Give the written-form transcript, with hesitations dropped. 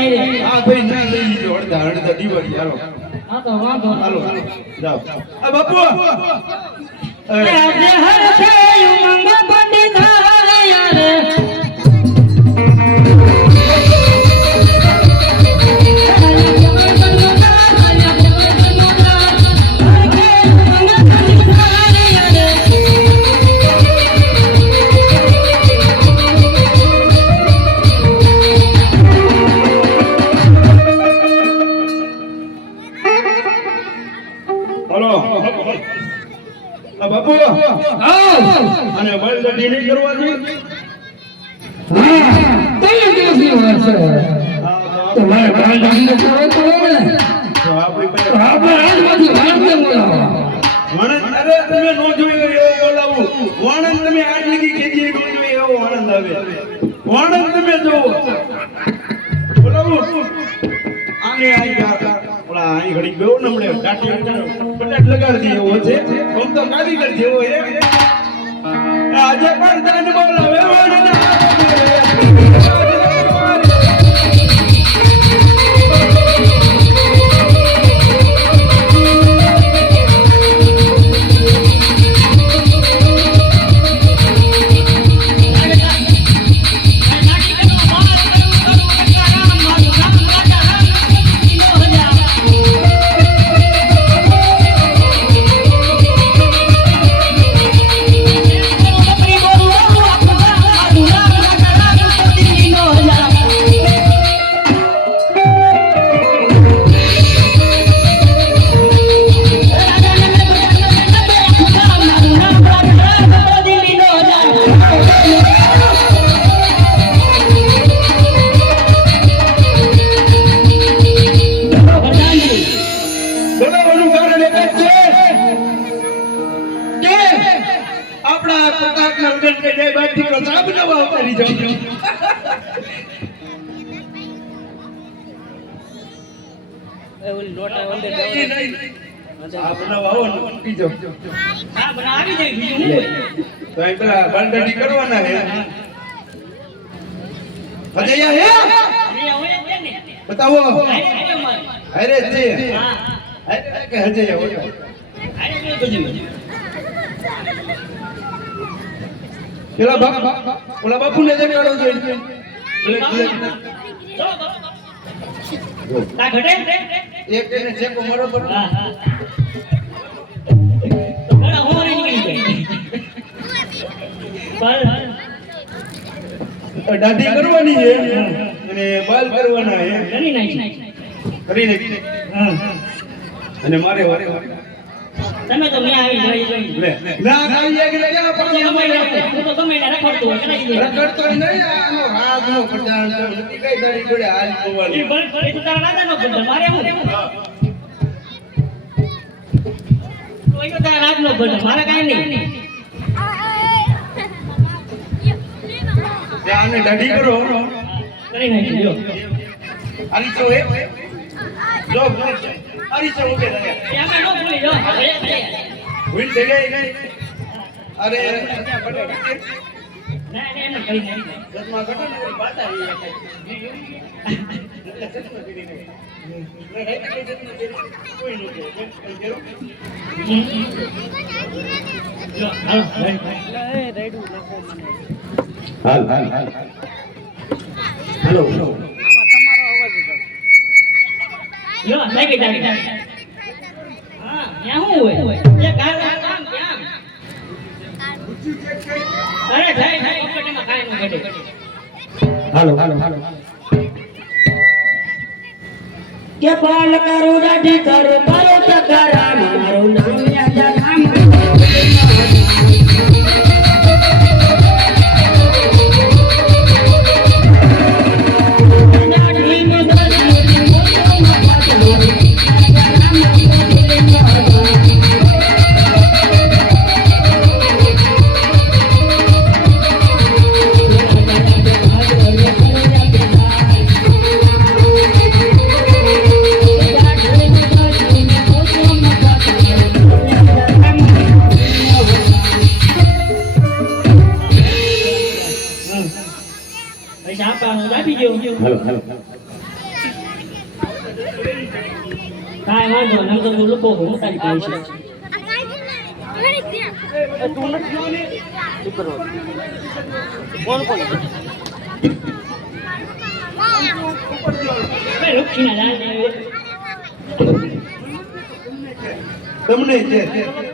હા ભાઈ ના લઈ લીધો અડધા દિવાળી હાલો હા તો વાંધો હાલો જાઓ આ બાપુ આજે હર છે ઉમંગ પંડિત યાર બાપુ અને બળદડી નહીં કરવાની તૈયાર દિવસની વાત છે તો મારે બળદડી તો કરો તો ને તો આપણી પાસે આપણે આજમાંથી વાણંદને બોલાવો વાણંદ અરે તમે નો જોયો એવો બોલાવું વાણંદ તમે આજ લગી કેજી નો જોયો એવો આનંદ આવે વાણંદ તમે જોવો બોલાવું આને આઈ ગયા ઓલા આઈ ઘડી ગયો નમળે કાટી પટાટ લગાડી એવો છે આમ તો કારીગર જેવો હે આજે પણ તને બોલાવે વાણંદ કરવાના હે અજયા હે બતાવો અરે છે કે હજયા હોય પેલા બાપુ ને દેખાડો જોઈએ એક એને ચેકો મારો પર દાઢી કરવાની છે અને બાલ કરવાના છે કરી નાખી અને મારે વારે તમે તો મે આવી લે ના આવી ગયા કે ક્યાં પણ હું તો ગમે ને રખડતો હોય રખડતો નહીં આનો હાથ નો ખર્ચાણ તો નથી કઈ દાડી જોડે હાલ જોવાની એ બળ એ તો તારા દાદાનો ખર્ચો મારે હું તો એ તો તારા રાજનો ખર્ચો મારે કાઈ નહીં આને દાઢી કરો કરી નાખી લ્યો આની તો હે જો આની તો ઉભે રહે એમાં નો ભૂલી જો ભૂલ થઈ ગઈ અરે ના એમ કરી નાખી જતમાં ઘટો ને ઓલી વાત આવી કોઈ નો જો હાલ રેડું નાખો મને હાલ હેલો આમાં તમારો અવાજ છે યો લાગી જાય હા ત્યાં શું હોય એ કામ ક્યાં અરે થાય પકડમાં કાઈ ન ઘટે હાલો કે પાલ કરું દાઢી કરું પાલો ટકરા મારું નામ યાદ નામ કાંઈ વાંધો નહીં તો તું લોકો હું તારી પાસે છે રૂક્ષીના દાન તમને છે